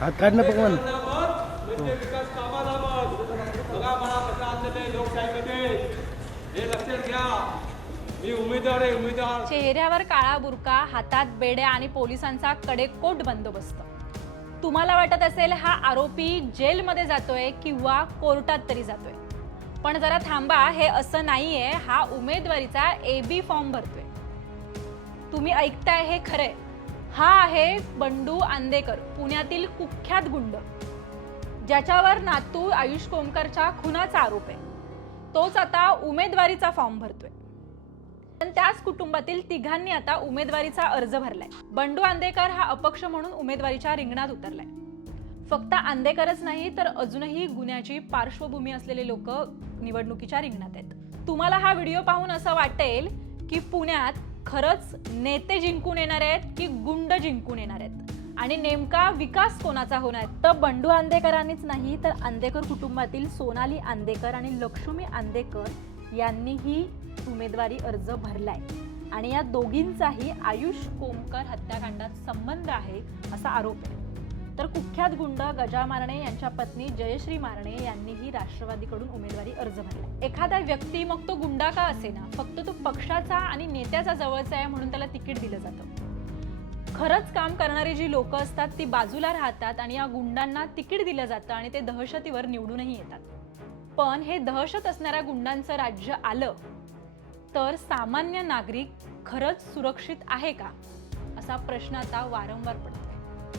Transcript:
हात काढणं पकवान. म्हणजे विकास कामाला बघा मला कसं आणलेलं लोकशाहीमध्ये हे लक्षात घ्या. मी उमेदवार आहे, उमेदवार. चेहऱ्यावर काळा बुरका, हातात बेड्या आणि पोलिसांचा कडेकोट बंदोबस्त. तुम्हाला वाटत असेल हा आरोपी जेलमध्ये जातोय किंवा कोर्टात तरी जातोय, पण जरा थांबा, हे असं नाहीये. हा उमेदवारीचा AB फॉर्म भरतोय. तुम्ही ऐकताय हे खरंय. हा आहे बंडू आंदेकर, पुण्यातील कुख्यात गुंड, ज्याच्यावर नातू आयुष कोमकरच्या खुनाचा आरोप आहे. तोच आता उमेदवारीचा फॉर्म भरतोय. पण त्याच कुटुंबातील तिघांनी आता उमेदवारीचा अर्ज भरलाय. बंडू आंदेकर हा अपक्ष म्हणून उमेदवारीच्या रिंगणात उतरलाय. फक्त आंदेकरच नाही तर अजूनही गुन्ह्याची पार्श्वभूमी असलेले लोक निवडणुकीच्या रिंगणात आहेत. तुम्हाला हा व्हिडिओ पाहून असं वाटेल की पुण्यात खरंच नेते जिंकून येणार आहेत की गुंड जिंकून येणार आहेत, आणि नेमका विकास कोणाचा होणार. तर बंडू आंदेकरांनीच नाही तर आंदेकर कुटुंबातील सोनाली आंदेकर आणि लक्ष्मी आंदेकर यांनीही उमेदवारी अर्ज भरलाय, आणि या दोघींचाही आयुष कोमकर हत्याकांडात संबंध आहे असा आरोप आहे. तर कुख्यात गुंड गजा मारणे यांच्या पत्नी जयश्री मारणे यांनीही राष्ट्रवादीकडून उमेदवारी अर्ज भरला. एखादा व्यक्ती, मग तो गुंडा का असेना, फक्त तो पक्षाचा आणि नेत्याचा जवळचा आहे म्हणून त्याला तिकीट दिलं जातं. खरंच काम करणारी जी लोक असतात ती बाजूला राहतात आणि या गुंडांना तिकीट दिलं जातं आणि ते दहशतीवर निवडूनही येतात. पण हे दहशत असणाऱ्या गुंडांचं राज्य आलं तर सामान्य नागरिक खरंच सुरक्षित आहे का, असा प्रश्न आता वारंवार पडतो.